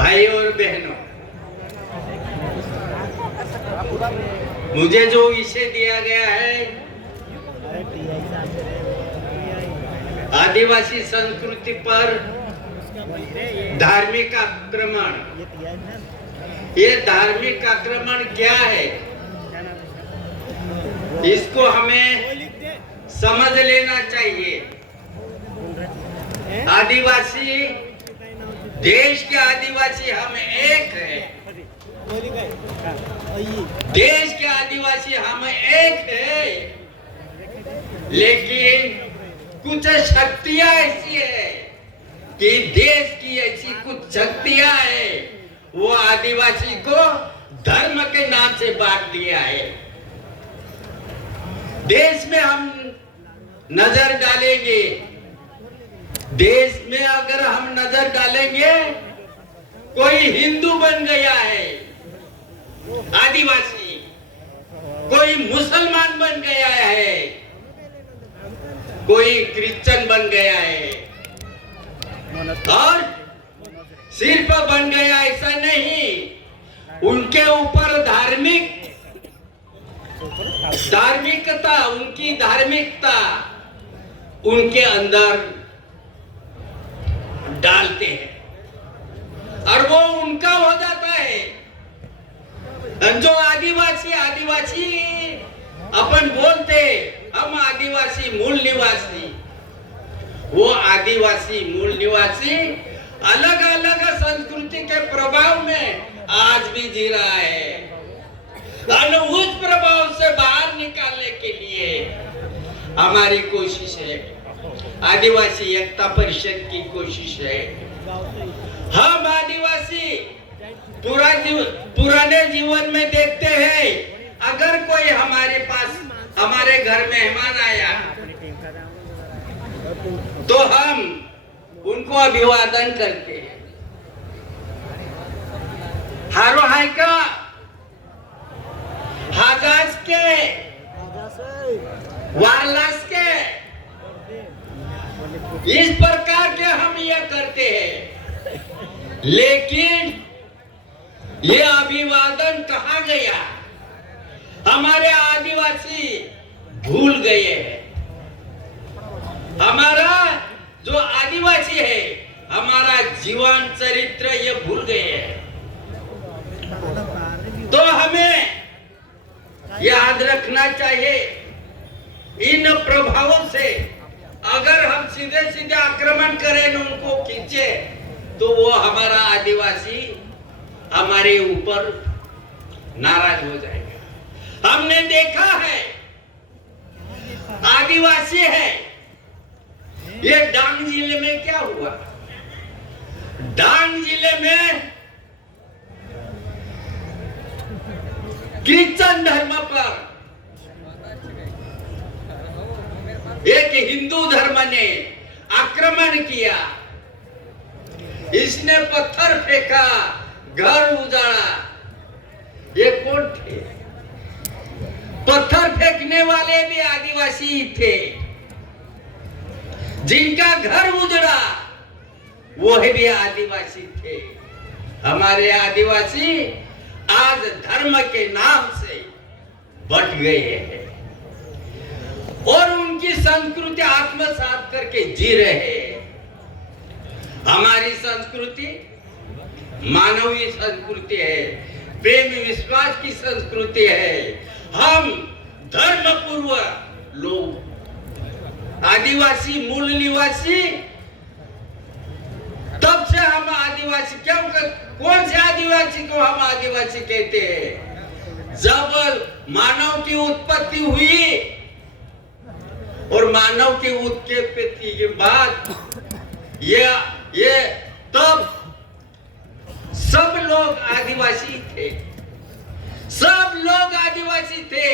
भाई और बहनों, मुझे जो विषय दिया गया है आदिवासी संस्कृति पर धार्मिक आक्रमण, ये धार्मिक आक्रमण क्या है इसको हमें समझ लेना चाहिए। आदिवासी, देश के आदिवासी हम एक हैं, देश के आदिवासी हम एक हैं, लेकिन कुछ शक्तियां ऐसी है कि देश की ऐसी कुछ शक्तियां है वो आदिवासी को धर्म के नाम से बांट दिया है। देश में हम नजर डालेंगे, देश में अगर हम नजर डालेंगे, कोई हिंदू बन गया है आदिवासी, कोई मुसलमान बन गया है, कोई क्रिश्चियन बन गया है, और सिर्फ बन गया ऐसा नहीं, उनके ऊपर धार्मिकता, उनकी धार्मिकता उनके अंदर डालते हैं और वो उनका हो जाता है। जो आदिवासी अपन बोलते हम आदिवासी मूल निवासी, वो आदिवासी मूल निवासी अलग अलग संस्कृति के प्रभाव में आज भी जी रहा है और उस प्रभाव से बाहर निकालने के लिए हमारी कोशिश है, आदिवासी एकता परिषद की कोशिश है। हम आदिवासी पुराने जीवन में देखते हैं, अगर कोई हमारे पास हमारे घर मेहमान आया तो हम उनको अभिवादन करते हैं। हारो हाय का हाजास के वारलास के, इस प्रकार के हम ये करते हैं, लेकिन ये अभिवादन कहाँ गया? हमारे आदिवासी भूल गए हैं। हमारा जो आदिवासी है, हमारा जीवन चरित्र ये भूल गए हैं। तो हमें याद रखना चाहिए, इन प्रभावों से अगर हम सीधे सीधे आक्रमण करें, उनको खींचे, तो वो हमारा आदिवासी हमारे ऊपर नाराज हो जाएगा। हमने देखा है आदिवासी है, ये डांग जिले में क्या हुआ? डांग जिले में क्रिश्चियन धर्म पर एक हिंदू धर्म ने आक्रमण किया, इसने पत्थर फेंका, घर उजाड़ा। ये कौन थे? पत्थर फेंकने वाले भी आदिवासी ही थे, जिनका घर उजड़ा वो भी आदिवासी थे। हमारे आदिवासी आज धर्म के नाम से बट गए हैं और उनकी संस्कृति आत्मसात करके जी रहे हैं। हमारी संस्कृति मानवीय संस्कृति है, प्रेम विश्वास की संस्कृति है। हम धर्म पूर्व लोग, आदिवासी मूल निवासी, तब से हम आदिवासी, क्यों, कौन से आदिवासी को हम आदिवासी कहते हैं? जब मानव की उत्पत्ति हुई और मानव की उत्पत्ति के बाद ये तब सब लोग आदिवासी थे, सब लोग आदिवासी थे।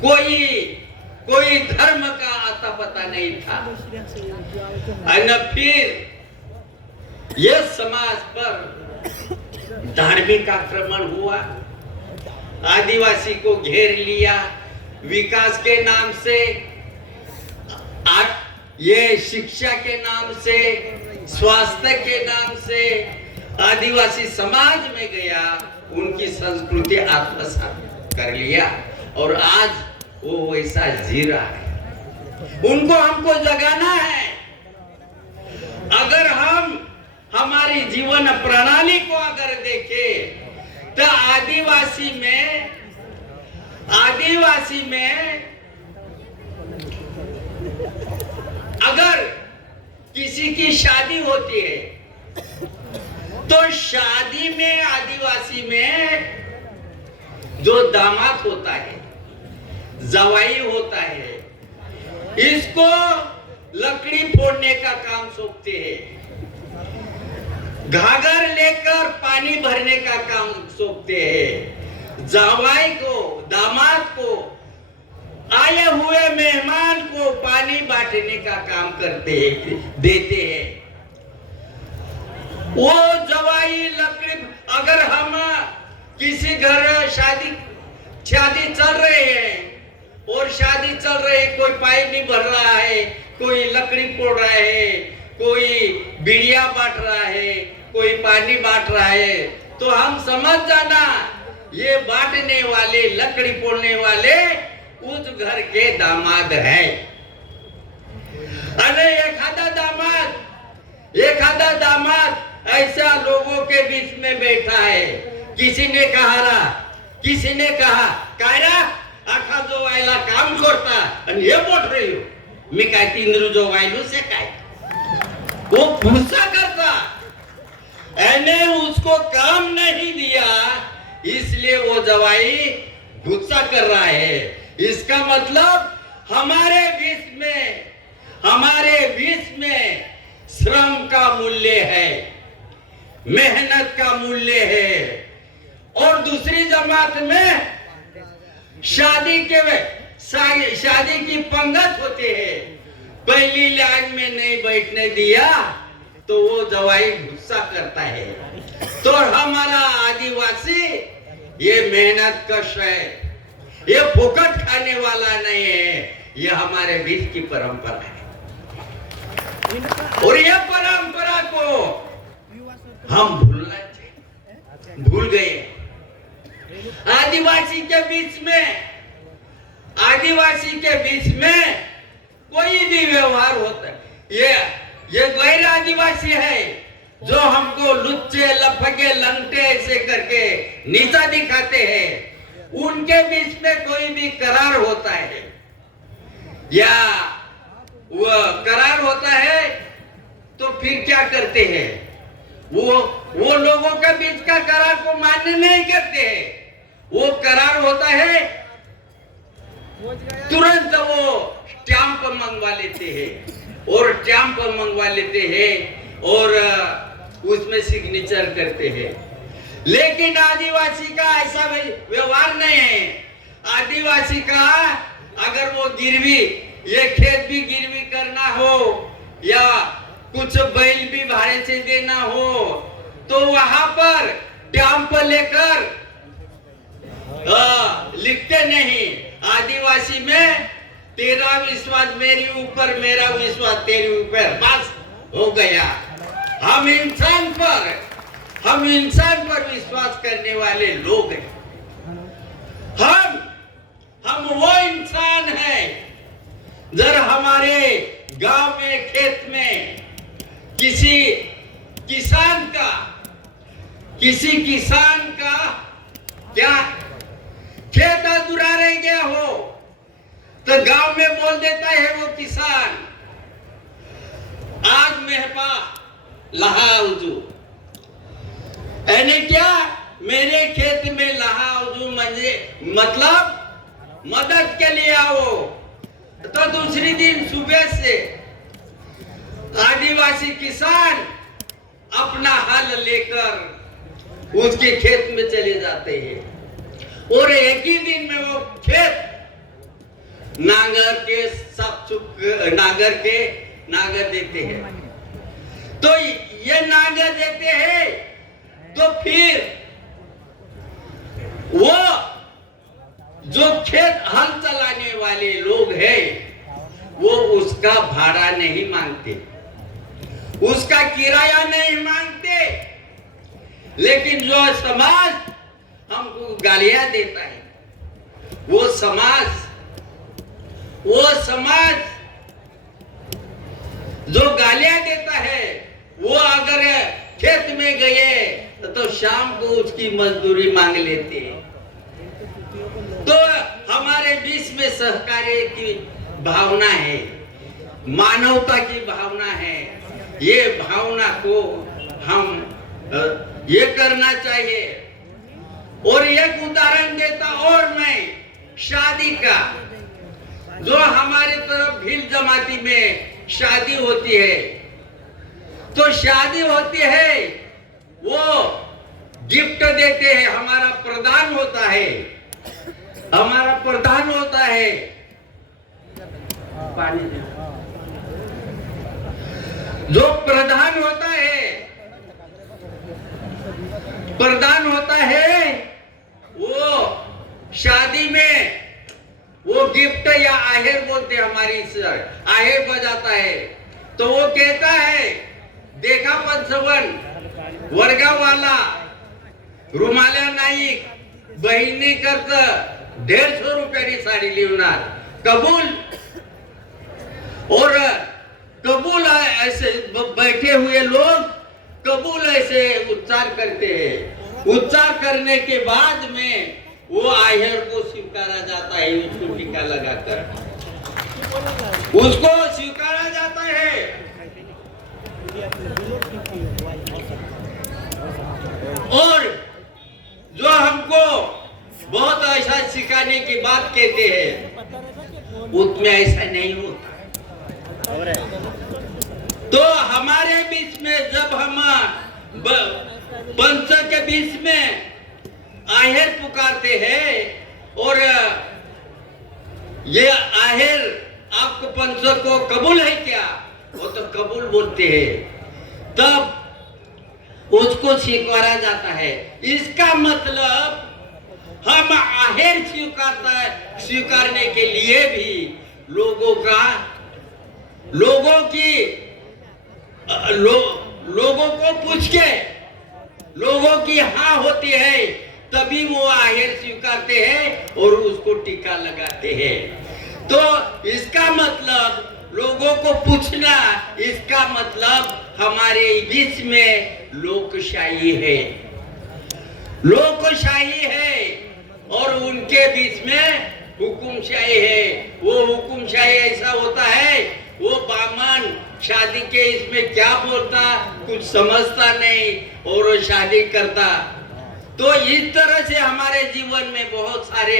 कोई धर्म का आता पता नहीं था। और फिर यह समाज पर धार्मिक आक्रमण हुआ, आदिवासी को घेर लिया, विकास के नाम से, ये शिक्षा के नाम से, स्वास्थ्य के नाम से आदिवासी समाज में गया, उनकी संस्कृति आत्मसात कर लिया और आज वो वैसा जी रहा है। उनको हमको जगाना है। अगर हम हमारी जीवन प्रणाली को अगर देखें तो आदिवासी में अगर किसी की शादी होती है तो शादी में आदिवासी में जो दामाद होता है, जवाई होता है, इसको लकड़ी फोड़ने का काम सौंपते हैं, घाघर लेकर पानी भरने का काम सौंपते हैं, जवाई को, दामाद को, आए हुए मेहमान को पानी बांटने का काम करते हैं, देते हैं। वो जवाई लकड़ी, अगर हम किसी घर शादी चल रहे हैं और शादी चल रही है, कोई पाइप नहीं भर रहा है, कोई लकड़ी फोड़ रहा है, कोई बीड़िया बांट रहा है, कोई पानी बांट रहा है, तो हम समझ जाना ये बांटने वाले, लकड़ी फोड़ने वाले उस घर के दामाद है। अरे एक आधा दामाद ऐसा लोगों के बीच में बैठा है। किसी ने कहा कायरा आखा जो वायला काम करता आणि हे बोट रही हो, मी काय तीन जो वायलू से काय, वो गुस्सा करता, मैंने उसको काम नहीं दिया इसलिए वो जवाई गुस्सा कर रहा है। इसका मतलब हमारे बीच में श्रम का मूल्य है, मेहनत का मूल्य है। और दूसरी जमात में शादी की पंगत होते हैं, पहली लाइन में नहीं बैठने दिया तो वो जवाई गुस्सा करता है। तो हमारा आदिवासी ये मेहनत कश है, ये फुकट खाने वाला नहीं है, ये हमारे बीच की परंपरा है। और ये परंपरा को हम भूल गए। आदिवासी के बीच में कोई भी व्यवहार होता है, ये गैर आदिवासी है जो हमको लुच्चे, लफगे, लंगटे ऐसे करके नीचा दिखाते हैं, उनके बीच में कोई भी करार होता है या वो करार होता है तो फिर क्या करते हैं, वो लोगों के बीच का करार को मान्य नहीं करते हैं। वो करार होता है तुरंत वो स्टैंप मंगवा लेते हैं और उसमें सिग्नेचर करते हैं। लेकिन आदिवासी का ऐसा व्यवहार नहीं है। आदिवासी का अगर वो गिरवी, ये खेत भी गिरवी करना हो या कुछ बैल भी भाड़े से देना हो तो वहां पर स्टैंप लेकर लिखते नहीं। आदिवासी में तेरा विश्वास मेरे ऊपर, मेरा विश्वास तेरे ऊपर, बस हो गया। हम इंसान पर विश्वास करने वाले लोग हैं। हम वो इंसान हैं जरा हमारे गांव में, खेत में किसी किसान का क्या खेत अधूरा रह गया हो तो गांव में बोल देता है वो किसान, आज मेहपा लहाउजू, यानी क्या, मेरे खेत में लहाउजू मतलब मदद के लिए आओ। तो दूसरी दिन सुबह से आदिवासी किसान अपना हल लेकर उसके खेत में चले जाते हैं और एक ही दिन में वो खेत नांगर देते हैं। तो ये नांगर देते हैं तो फिर वो जो खेत हल चलाने वाले लोग हैं वो उसका भाड़ा नहीं मांगते, उसका किराया नहीं मांगते, लेकिन जो समाज हमको गालियां देता है, वो समाज जो गालियां देता है, वो अगर खेत में गए तो शाम को उसकी मजदूरी मांग लेते हैं। तो हमारे बीच में सहकार्य की भावना है, मानवता की भावना है। ये भावना को हम ये करना चाहिए। और एक उदाहरण देता और मैं शादी का, जो हमारी तरफ भील जमाती में शादी होती है, तो शादी होती है, वो गिफ्ट देते हैं। हमारा प्रधान होता है, पानी दे। जो प्रधान होता है, वो शादी में वो गिफ्ट या आहेर बोलते हैं, हमारी आहेर बजाता है। तो वो कहता है, देखा पंचवन वर्गावाला रुमाल्या नाईक बहिणी करत 150 रुपयाची साडी लिवणार, कबूल। और कबूल ऐसे बैठे हुए लोग कबूल ऐसे उच्चार करते हैं। उच्चार करने के बाद में वो आहेर को स्वीकारा जाता है, उसको टीका लगाकर उसको स्वीकारा जाता है। और जो हमको बहुत ऐसा सिखाने की बात कहते हैं, उसमें ऐसा नहीं होता। तो हमारे बीच में जब हम पंच के बीच में आहेर पुकारते हैं, और ये आहेर आपको पंच को कबूल है क्या, वो तो कबूल बोलते हैं, तब उसको स्वीकारा जाता है। इसका मतलब हम आहेर स्वीकारने के लिए भी लोगों को पूछ के, लोगों की हाँ होती है, तभी वो आहेर स्वीकारते हैं और उसको टीका लगाते हैं। तो इसका मतलब लोगों को पूछना, इसका मतलब हमारे बीच में लोकशाही है और उनके बीच में हुकुमशाही है। वो हुकुमशाही ऐसा होता है, वो बामन शादी के इसमें क्या बोलता, कुछ समझता नहीं और वो शादी करता। तो इस तरह से हमारे जीवन में बहुत सारे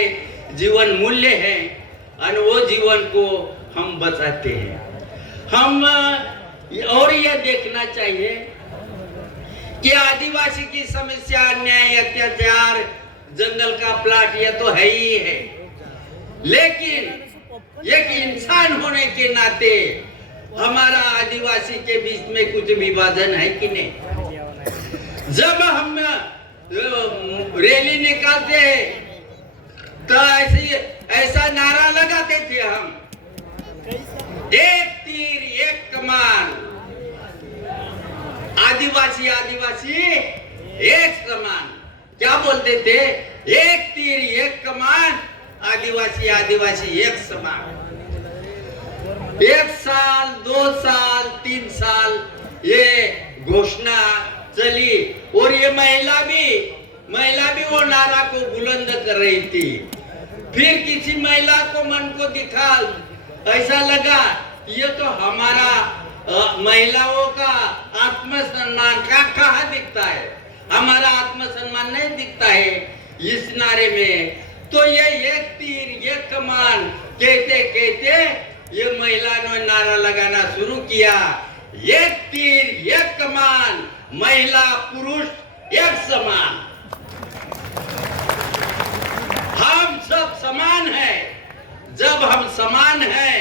जीवन मूल्य हैं और वो जीवन को हम बचाते हैं। हम और यह देखना चाहिए कि आदिवासी की समस्या, अन्याय, अत्याचार, जंगल का प्लाट, ये तो है ही है, लेकिन एक इंसान होने के नाते हमारा आदिवासी के बीच में कुछ विभाजन है कि नहीं। जब हम रैली निकालते हैं तो ऐसा नारा लगाते थे हम, एक तीर एक कमान, आदिवासी एक समान। क्या बोलते थे, एक तीर एक कमान, आदिवासी एक समान। 1 साल 2 साल 3 साल ये घोषणा चली और ये महिला भी वो नारा को बुलंद कर रही थी। फिर किसी महिला को मन को दिखा, ऐसा लगा ये तो हमारा महिलाओं का आत्मसम्मान कहाँ दिखता है, हमारा आत्मसम्मान नहीं दिखता है इस नारे में। तो ये एक तीर एक कमान कहते कहते ये महिला ने नारा लगाना शुरू किया, एक तीर एक कमान, महिला पुरुष एक समान। हम सब समान हैं। जब हम समान हैं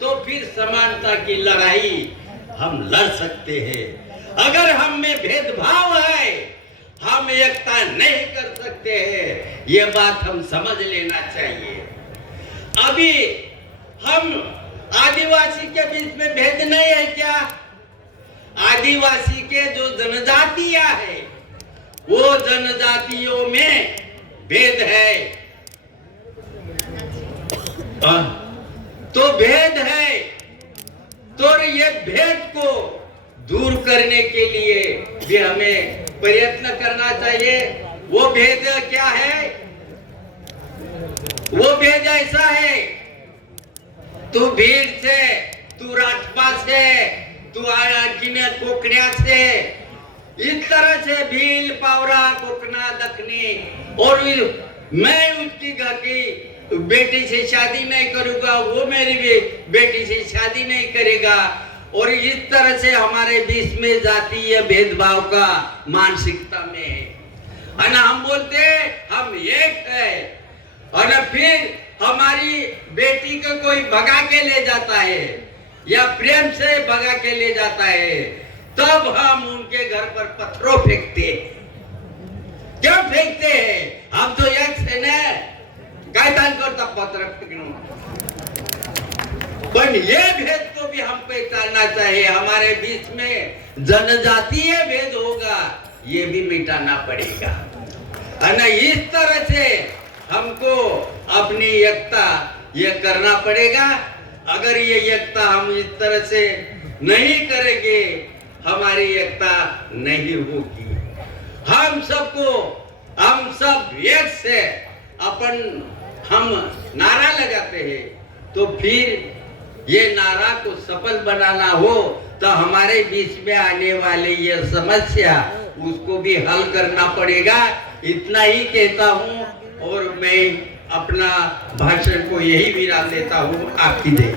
तो फिर समानता की लड़ाई हम लड़ सकते हैं। अगर हम में भेदभाव है, हम एकता नहीं कर सकते हैं। ये बात हम समझ लेना चाहिए। अभी हम आदिवासी के बीच में भेद नहीं है क्या? आदिवासी के जो जनजातियां है वो जनजातियों में भेद है, तो भेद है, तो ये भेद को दूर करने के लिए भी हमें प्रयत्न करना चाहिए। वो भेद क्या है? वो भेद ऐसा है, तू भीड़ से, तू राठपा से, तू आणखीन कोकण्या से, इस तरह से भील पावरा कोकना दखनी, और मैं उसकी घर की बेटी से शादी नहीं करूंगा, वो मेरी बेटी से शादी नहीं करेगा, और इस तरह से हमारे बीच में जातीय भेदभाव का मानसिकता में है। और हम बोलते हम एक है, और फिर हमारी बेटी को कोई भगा के ले जाता है या प्रेम से भगा के ले जाता है, तब हम उनके घर पर पत्थरों फेंकते हैं। क्यों फेंकते हैं? हम तो एक से न काय दान करता पत्र फेंकना, पर ये भेद को भी हम पहचानना चाहिए। हमारे बीच में जनजातीय भेद होगा, ये भी मिटाना पड़ेगा। और इस तरह से हमको अपनी एकता ये करना पड़ेगा। अगर ये एकता हम इस तरह से नहीं करेंगे, हमारी एकता नहीं होगी। हम सब एक से हम नारा लगाते हैं, तो फिर ये नारा को सफल बनाना हो तो हमारे बीच में आने वाले ये समस्या उसको भी हल करना पड़ेगा। इतना ही कहता हूँ और मैं अपना भाषण को यही विराम देता हूँ। आपकी जय।